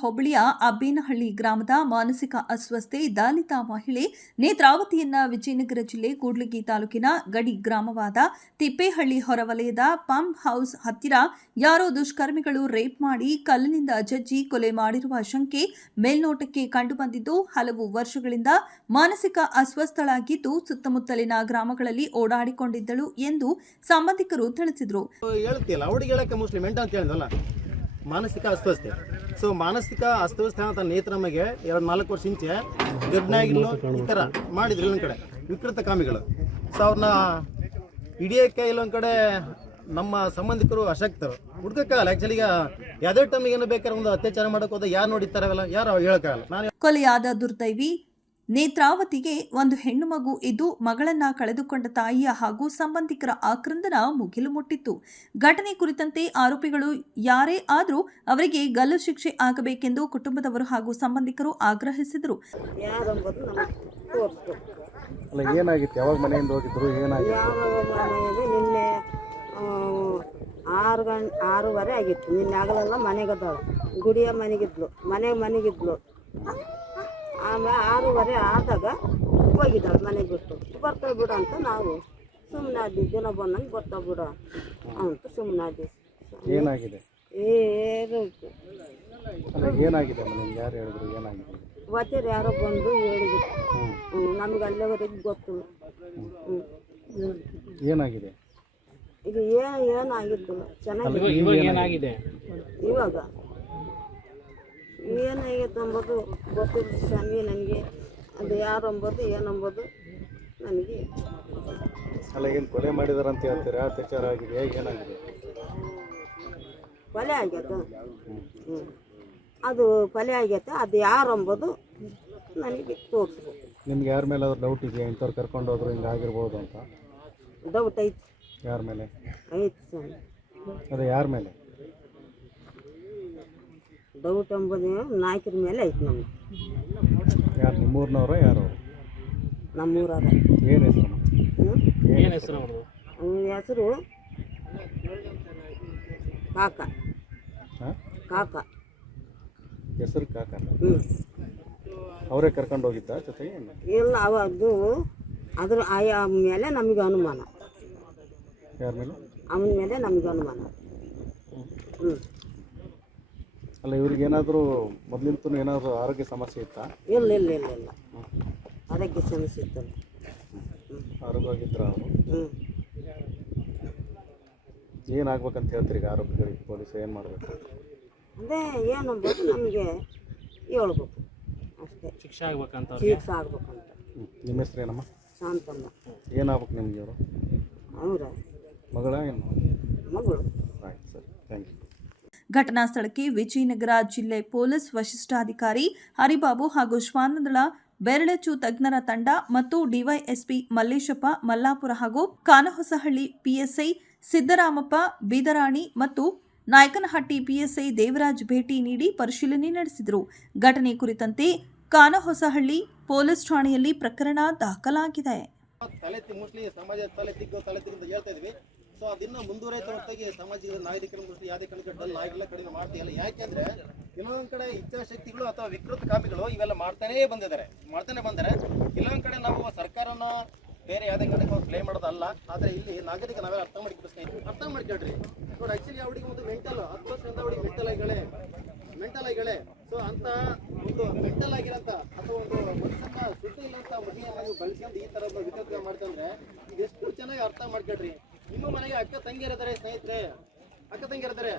ಹೋಬಳಿಯ ಅಬ್ಬೇನಹಳ್ಳಿ ಗ್ರಾಮದ ಮಾನಸಿಕ ಅಸ್ವಸ್ಥೆ, ದಲಿತ ಮಹಿಳೆ ನೇತ್ರಾವತಿಯನ್ನ ವಿಜಯನಗರ ಜಿಲ್ಲೆ ಕೂಡ್ಲಿಗಿ ತಾಲೂಕಿನ ಗಡಿ ಗ್ರಾಮವಾದ ತಿಪ್ಪೇಹಳ್ಳಿ ಹೊರವಲಯದ ಪಂಪ್ ಹೌಸ್ ಹತ್ತಿರ ಯಾರೋ ದುಷ್ಕರ್ಮಿಗಳು ರೇಪ್ ಮಾಡಿ ಕಲ್ಲಿನಿಂದ ಜಜ್ಜಿ ಕೊಲೆ ಮಾಡಿರುವ ಶಂಕೆ ಮೇಲ್ನೋಟಕ್ಕೆ ಕಂಡುಬಂದಿದ್ದು, ಹಲವು ವರ್ಷಗಳಿಂದ ಮಾನಸಿಕ ಅಸ್ವಸ್ಥಳಾಗಿದ್ದು ಸುತ್ತಮುತ್ತಲಿನ ಗ್ರಾಮಗಳಲ್ಲಿ ಓಡಾಡಿಕೊಂಡಿದ್ದಳು ಎಂದು ಸಂಬಂಧಿಕರು ತಿಳಿಸಿದರು. ಮಾನಸಿಕ ಅಸ್ವಸ್ಥೆ. ಸೊ ಮಾನಸಿಕ ಅಸ್ವಸ್ಥೆ ಅಂತ ನೇತ್ರ ನಮಗೆ ಎರಡು ನಾಲ್ಕು ವರ್ಷ ಇಂಚೆ ಗರ್ಭಿಣಿಯಾಗಿಲ್ಲೋ ಈ ಥರ ಮಾಡಿದ್ರು ಇಲ್ಲೊಂದು ಕಡೆ, ವಿಕೃತ ಕಾಮಿಗಳು. ಸೊ ಅವ್ರನ್ನ ಹಿಡಿಯೋಕ್ಕೆ ಇಲ್ಲೊಂದು ಕಡೆ ನಮ್ಮ ಸಂಬಂಧಿಕರು ಅಶಕ್ತರು. ಹುಡ್ಕಕ್ಕಾಗಲ್ಲ ಆ್ಯಕ್ಚುಲಿ ಈಗ ಯಾವುದೇ ಟೈಮಿಗೆ ಏನು ಬೇಕಾದ್ರೆ ಒಂದು ಅತ್ಯಾಚಾರ ಮಾಡೋಕೆ ಹೋದ ಯಾರು ನೋಡಿರ್ತಾರವಲ್ಲ ಯಾರು ಹೇಳೋಕ್ಕಾಗಲ್ಲ? ನಾನು ಕೊಲೆಯಾದ ದುರ್ದೈವಿ ನೇತ್ರಾವತಿಗೆ ಒಂದು ಹೆಣ್ಣು ಮಗು ಇದ್ದು ಮಗಳನ್ನ ಕಳೆದುಕೊಂಡ ತಾಯಿಯ ಹಾಗೂ ಸಂಬಂಧಿಕರ ಆಕ್ರಂದನ ಮುಗಿಲು ಮುಟ್ಟಿತ್ತು. ಘಟನೆ ಕುರಿತಂತೆ ಆರೋಪಿಗಳು ಯಾರೇ ಆದರೂ ಅವರಿಗೆ ಗಲ್ಲು ಶಿಕ್ಷೆ ಆಗಬೇಕೆಂದು ಕುಟುಂಬದವರು ಹಾಗೂ ಸಂಬಂಧಿಕರು ಆಗ್ರಹಿಸಿದರು. ಯಾರೆಂಬುದು ಅಲ್ಲ ಏನಾಗಿತ್ತು? ಯಾವಾಗ ಮನೆಯಿಂದ ಹೋಗಿದ್ರು? ಏನಾಗಿತ್ತು? ನಿನ್ನೆ ಆರು ಗಂಟೆ ಆರೂವರೆ ಆಗಿತ್ತು. ನಿನ್ನೆ ಆಗಲೆಲ್ಲ ಮನೆಗದ್ದಾಳು ಗುಡಿಯ ಮನೆಗಿದ್ಲು. ಮನೆ ಮನೆಗಿದ್ಲು. ಆಮೇಲೆ ಆರೂವರೆ ಆದಾಗ ಹೋಗಿದ್ದಾಳೆ ಮನೆಗೆ ಬಿಟ್ಟು. ಬರ್ತಾ ಬಿಡು ಅಂತ ನಾವು ಸುಮ್ಮನೆ ಆದ್ವಿ ದಿನ ಬಂದಂಗೆ ಬರ್ತಾ ಬಿಡು ಅಂತ ಸುಮ್ಮನೆ ಆದ್ವಿ. ಏನಾಗಿದೆ? ಏನು? ಏನಾಗಿದೆ ಯಾರು ಹೇಳಿದ್ರು ಏನಾಗಿದೆ? ವಚರ್ ಯಾರೋ ಬಂದು ಹೇಳಿದ್ರು. ಹ್ಞೂ ನಮ್ಗೆ ಅಲ್ಲಿವರೆಗೆ ಗೊತ್ತಿಲ್ಲ ಹ್ಞೂ ಏನಾಗಿದೆ? ಇದು ಏನು ಏನಾಗಿತ್ತು? ಚೆನ್ನಾಗಿ ಇವಾಗ ಇವಾಗ ಅಂಬೋದು ಗೊತ್ತಿಲ್ಲ ಸ್ವಾಮಿ ನನಗೆ ಅದು ಯಾರು ಅಂಬೋದು ಏನಂಬೋದು ನನಗೆ ಅಲ್ಲ ಏನು ಕೊಲೆ ಮಾಡಿದಾರೆ ಅಂತ ಹೇಳ್ತೀರಾ? ಅತ್ಯಾಚಾರ ಆಗಿದೆ ಏನಾಗಿದೆ? ಕೊಲೆ ಆಗೈತೆ. ಹ್ಞೂ ಅದು ಕೊಲೆ ಆಗೈತೆ ಅದು ಯಾರು ಅಂಬೋದು ನನಗೆ ತೋರಿಸ್ಬೇಕು. ನಿಮ್ಗೆ ಯಾರ ಮೇಲೆ ಆದ್ರೂ ಡೌಟ್ ಇದೆಯಾ? ಇಂಥವ್ರು ಕರ್ಕೊಂಡು ಹೋದ್ರು ಹಿಂಗೆ ಆಗಿರ್ಬೋದು ಅಂತ? ಡೌಟ್ ಐತಿ. ಯಾರ ಮೇಲೆ? ಐತಿ ಸ್ವಾಮಿ. ಅದೇ ಯಾರ ಮೇಲೆ? ಡೌಟ್ ಎಂಬುದು ನಾಯಕರ ಮೇಲೆ ಐತೆ ನಮ್ಗೆ ಯಾರು ನಿಮ್ಮೂರಿನವರ ಯಾರು? ನಮ್ಮೂರಾಗ ಏನು ಹೆಸರು? ಹ್ಞೂ ಏನು ಹೆಸರು? ಅವನ ಹೆಸರು ಕಾಕ. ಹಾಂ? ಕಾಕ. ಹೆಸರು ಕಾಕ. ಹ್ಞೂ ಅವರೇ ಕರ್ಕೊಂಡು ಹೋಗಿದ್ದ ಜೊತೆಗೆ ಇಲ್ಲ ಅವದ್ದು ಅದ್ರ ಆಯಾ ಮೇಲೆ ನಮಗೆ ಅನುಮಾನ. ಯಾರ ಮೇಲೆ? ಅವನ ಮೇಲೆ ನಮಗೆ ಅನುಮಾನ. ಹ್ಞೂ ಅಲ್ಲ ಇವ್ರಿಗೆ ಏನಾದರೂ ಮೊದಲಿಂತೂ ಏನಾದರೂ ಆರೋಗ್ಯ ಸಮಸ್ಯೆ ಇತ್ತಾ? ಇಲ್ಲ ಇಲ್ಲ ಇಲ್ಲ ಇಲ್ಲ. ಆರೋಗ್ಯ ಸಮಸ್ಯೆ ಇತ್ತಲ್ಲ ಆರೋಗ್ಯವಾಗಿದ್ರ ಅವರು? ಹ್ಞೂ ಏನಾಗ್ಬೇಕಂತ ಹೇಳ್ತೀರಿ ಈಗ ಆರೋಗ್ಯಗಳಿಗೆ ಪೊಲೀಸ್ ಏನು ಮಾಡಬೇಕು? ಅದೇ ಏನಂಬೋದು ನಮಗೆ ಹೇಳ್ಬೇಕು. ಅಷ್ಟೇ. ಶಿಕ್ಷೆ ಆಗ್ಬೇಕಂತ ಶಿಕ್ಷೆ ಆಗ್ಬೇಕಂತ. ನಿಮ್ಮ ಹೆಸರು ಏನಮ್ಮ ಶಾಂತಮ್ಮ. ಏನಾಗ್ಬೇಕು ನಿಮ್ಗೆ ಇವರು? ಅವರ ಮಗಳ ಏನು? ಮಗಳು. ಘಟನಾ ಸ್ಥಳಕ್ಕೆ ವಿಜಯನಗರ ಜಿಲ್ಲೆ ಪೊಲೀಸ್ ವರಿಷ್ಠಾಧಿಕಾರಿ ಹರಿಬಾಬು ಹಾಗೂ ಶ್ವಾನದಳ ಬೆರಳಚು ತಜ್ಞರ ತಂಡ ಮತ್ತು ಡಿವೈಎಸ್ಪಿ ಮಲ್ಲೇಶಪ್ಪ ಮಲ್ಲಾಪುರ ಹಾಗೂ ಕಾನಹೊಸಹಳ್ಳಿ ಪಿಎಸ್ಐ ಸಿದ್ದರಾಮಪ್ಪ, ಬೀದರಾಣಿ ಮತ್ತು ನಾಯಕನಹಟ್ಟಿ ಪಿಎಸ್ಐ ದೇವರಾಜ್ ಭೇಟಿ ನೀಡಿ ಪರಿಶೀಲನೆ ನಡೆಸಿದರು. ಘಟನೆ ಕುರಿತಂತೆ ಕಾನಹೊಸಹಳ್ಳಿ ಪೊಲೀಸ್ ಠಾಣೆಯಲ್ಲಿ ಪ್ರಕರಣ ದಾಖಲಾಗಿದೆ. ಸೊ ಅದನ್ನ ಮುಂದುವರೆಯುತ್ತೆ ಹೊರತಾಗಿ ಸಮಾಜದ ನಾಗರಿಕರ ಯಾವುದೇ ಕಣಕ್ಕೆ ಡಲ್ ಆಗಿಲ್ಲ ಕಡಿಮೆ ಮಾಡ್ತಿಲ್ಲ ಯಾಕೆಂದ್ರೆ ಇನ್ನೊಂದ್ ಕಡೆ ಇಚ್ಛಾಶಕ್ತಿಗಳು ಅಥವಾ ವಿಕೃತ ಕಾಮಿಗಳು ಇವೆಲ್ಲ ಮಾಡ್ತಾನೇ ಬಂದಿದ್ದಾರೆ. ಮಾಡ್ತಾನೆ ಬಂದರೆ ಕೆಲವೊಂದ್ ಕಡೆ ನಾವು ಸರ್ಕಾರನ ಬೇರೆ ಯಾವುದೇ ಕಡೆ ನಾವು ಕ್ಲೇಮ್ ಮಾಡೋದಲ್ಲ. ಆದರೆ ಇಲ್ಲಿ ನಾಗರಿಕ ನಾವೇ ಅರ್ಥ ಮಾಡ್ಕೊಂಡು ಸ್ನೇಹಿತರೆ ಅರ್ಥ ಮಾಡ್ಕೊಳ್ರಿ. ನೋಡಿ ಆಕ್ಚುಲಿ ಅವಳಿಗೆ ಒಂದು ಮೆಂಟಲ್ ಹತ್ತು ವರ್ಷದಿಂದ ಅವಳಿಗೆ ಮೆಂಟಲ್ ಆಗಿಗಳೇ ಮೆಂಟಲ್ ಆಗಿಗಳೇ. ಸೊ ಅಂತ ಒಂದು ಮೆಂಟಲ್ ಆಗಿರಂತ ಅಥವಾ ಒಂದು ಮನುಷ್ಯನ ಸುದ್ದಿ ಇಲ್ಲಂತ ಮಗುವನ್ನ ನೀವು ಬಳಸ್ಕೊಂಡು ಈ ತರ ವಿಕೃತ ಮಾಡ್ತಂದ್ರೆ ಎಷ್ಟು ಚೆನ್ನಾಗಿ ಅರ್ಥ ಮಾಡ್ಕೊಳ್ರಿ. ನಿಮ್ಮ ಮನೆಗೆ ಅಕ್ಕ ತಂಗಿಯರಿದ್ದಾರೆ ಸ್ನೇಹಿತರೆ. ಅಕ್ಕ ತಂಗಿಯರಿದ್ದಾರೆ